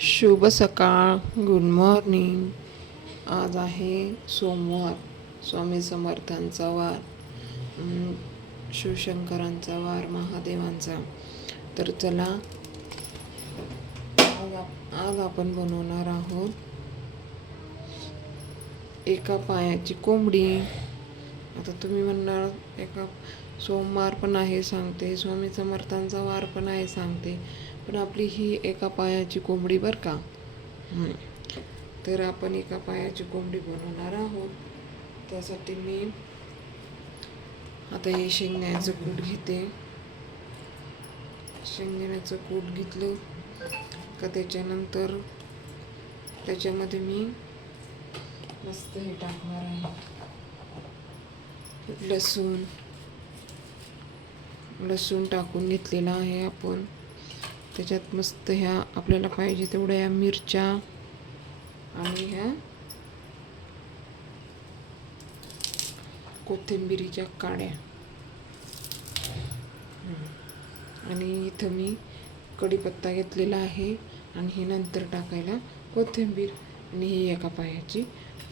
शुभ सकाळ good morning आज आहे सोमवार स्वामी समर्थांचा वार. शिवशंकरांचा वार महादेवांचा. तर चला आज आप- आज आपण बनवणार आहोत एका पायाची कोंबडी. आता तुम्ही म्हणणार एका सोमवार पण आहे सांगते. स्वामी समर्थांचा वार पण आहे सांगते. पण आपली ही एका पायाची कोंबडी बरं का? तर आपण एका पायाची कोंबडी बनवणार आहोत. त्यासाठी मी आता हे शेंगण्याचं कूट घेते. शेंगदाण्याचं कूट घेतलं का त्याच्यानंतर त्याच्यामध्ये मी मस्त हे टाकणार आहे. लसूण. लसूण टाकून घेतलेला आहे आपण. त्याच्यात मस्त ह्या आपल्याला पाहिजे तेवढ्या ह्या मिरच्या आणि ह्या कोथिंबिरीच्या काड्या. आणि इथं मी कढीपत्ता घेतलेला आहे आणि हे नंतर टाकायला कोथिंबीर आणि ही एका पायाची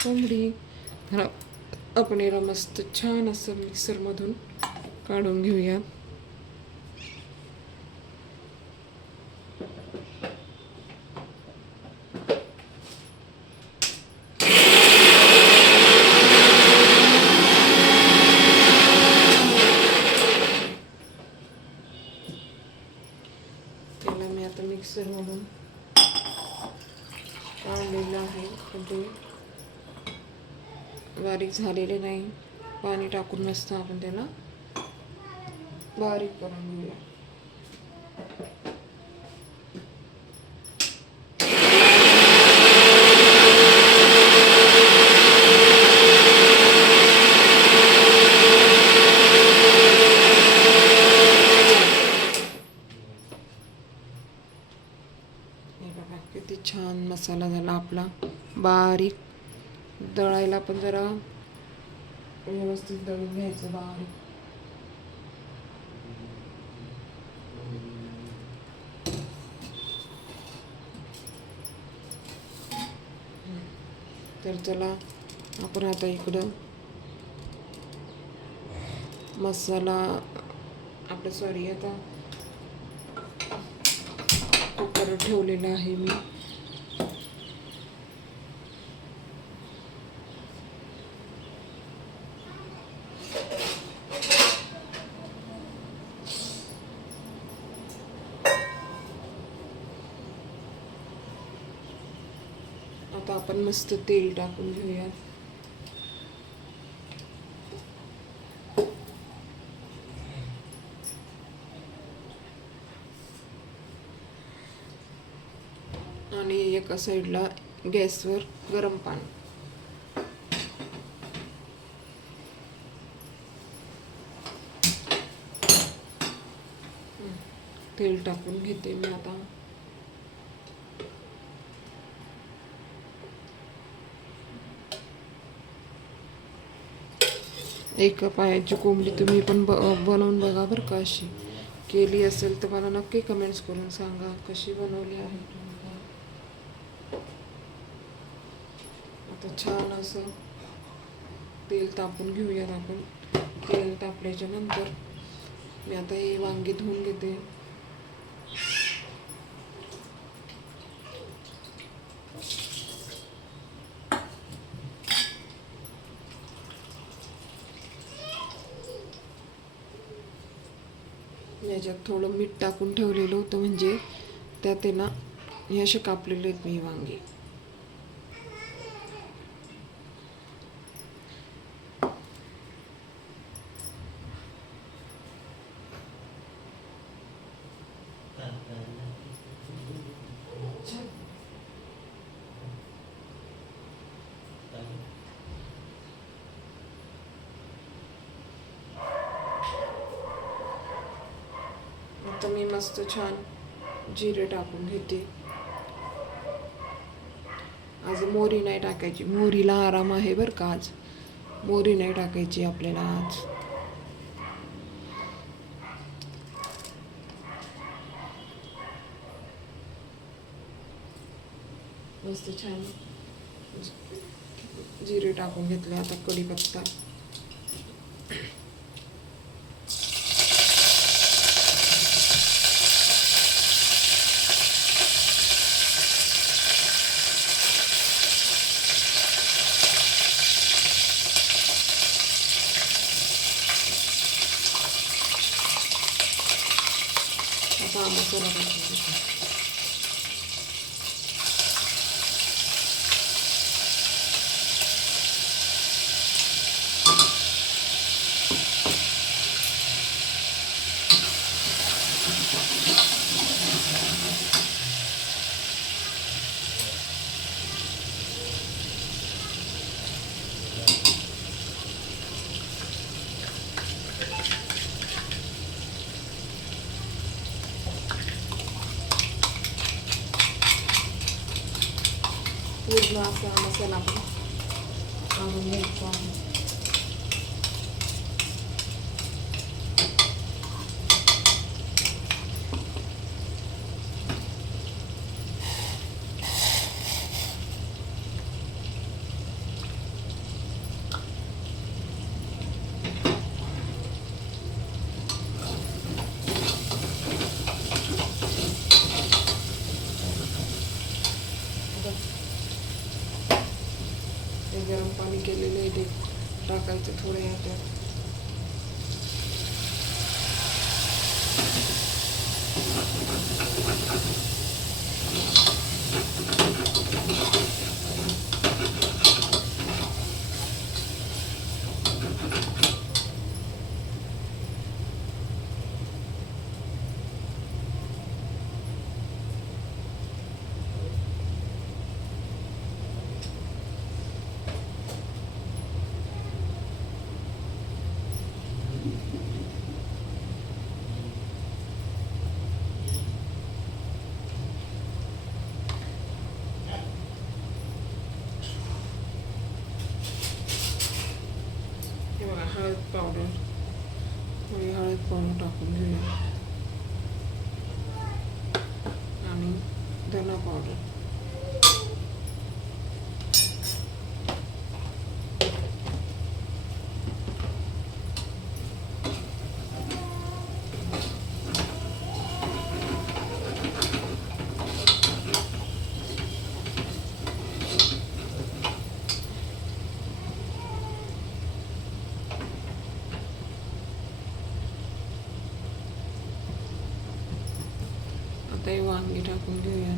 कोंबडी. आपण याला मस्त छान असं मिक्सरमधून काढून घेऊया त्याला मी आता मिक्सरमधून काढलेलं आहे पण ते बारीक झालेले नाही पाणी टाकून मस्त आपण त्याला बारीक करून घेऊया. किती छान मसाला झाला आपला. बारीक दळायला पण जरा व्यवस्थित दळून घ्यायचं बारीक तर चला आपण आता इकडं मसाला आपलं सॉरी आता कुकर ठेवलेला आहे मी आता आपण मस्त तेल टाकून घेऊया आणि एका साईडला गॅसवर गरम पाणी. तेल टाकून घेते मी आता. एका पायाची कोंबडी तुम्ही पण ब बनवून बघा बरं का अशी. केली असेल तर मला नक्की कमेंट्स करून सांगा कशी बनवली आहे. आता छान असं तेल तापून घेऊयात आपण. तेल तापल्याच्या नंतर मी आता हे वांगे धुवून घेते. याच्यात थोडं मीठ टाकून ठेवलेलं होतं म्हणजे त्यात आहे ना हे असे कापलेले आहेत मी वांगे. आता मी मस्त छान जिरे टाकून घेते. आज मोरी नाही टाकायची. मोरीला आराम आहे बरं का आज. मोरी नाही टाकायची आपल्याला आज. मस्त छान जिरे टाकून घेतले आता कढीपत्ता. आता हा मसाला टाकून घेतला पूर्ण असा मसाला आपण गरम पाणी केलेलं आहे ते टाकायचं थोडं ह्याच्यात you बघा हळद पावडर थोडी हळद पावडर टाकून वांगी टाकून घेऊया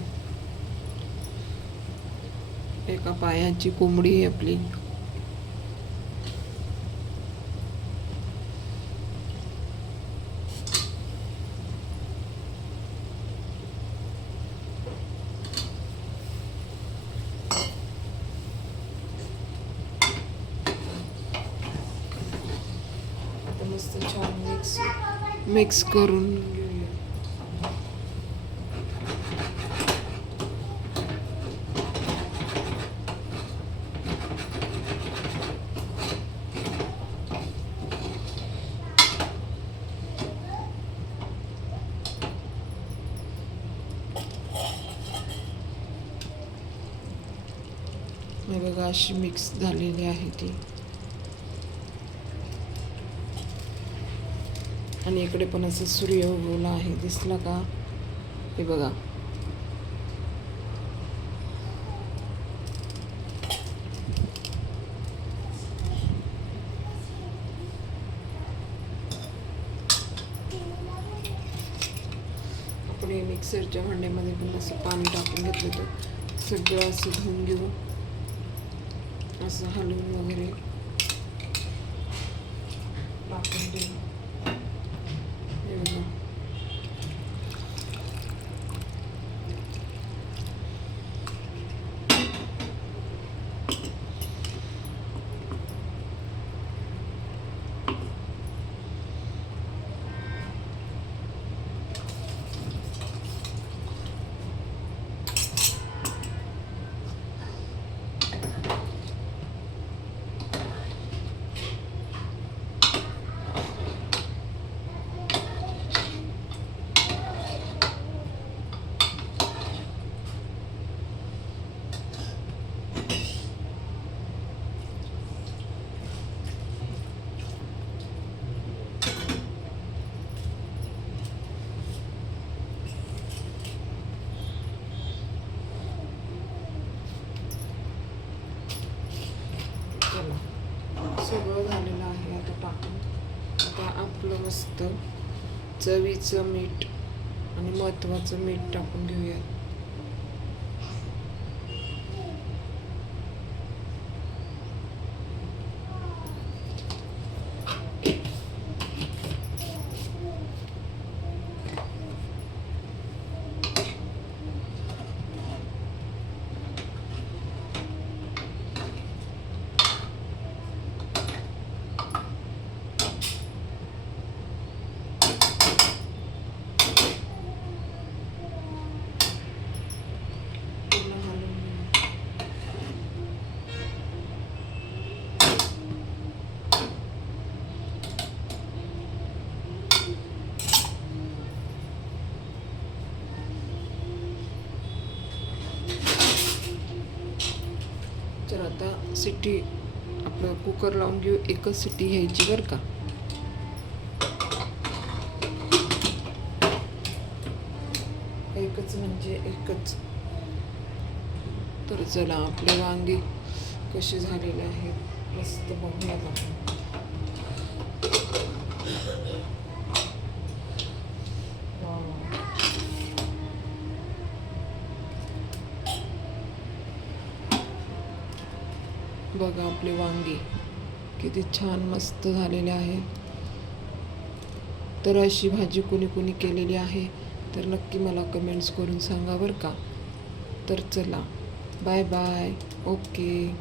एका पायाची कोंबडी आहे आपली आता मस्त छान मिक्स मिक्स करून घेऊया हे बघा अशी मिक्स झालेली आहे ती. आणि इकडे पण असं सूर्य उगवला आहे दिसला का? हे बघा. आपण मिक्सरच्या भांड्यामध्ये पण असं पाणी टाकून घेतलं तर सगळं असं धुवून घेऊ. असं हलवून वगैरे सगळं झालेलं आहे आता टाकून आता आपलं मस्त चवीचं मीठ आणि महत्त्वाचं मीठ टाकून घेऊयात पूर्ण घालून घेऊया. तर आता सिटी आपलं कुकर लावून घेऊ एकच सिटी घ्यायची बरं का. एकच म्हणजे एकच. तर चला आपले वांगे कसे झालेले आहेत मस्त बघूयात आपण. बघा आपले वांगे. किती छान मस्त झालेले आहे. तर अशी भाजी कोणी कोणी केलेली आहे. तर नक्की मला कमेंट्स करून सांगा बरं का. तर चला. बाय बाय ओके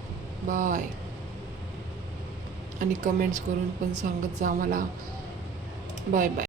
बाय आणि कमेंट्स करून पण सांगत जा मला. Bye bye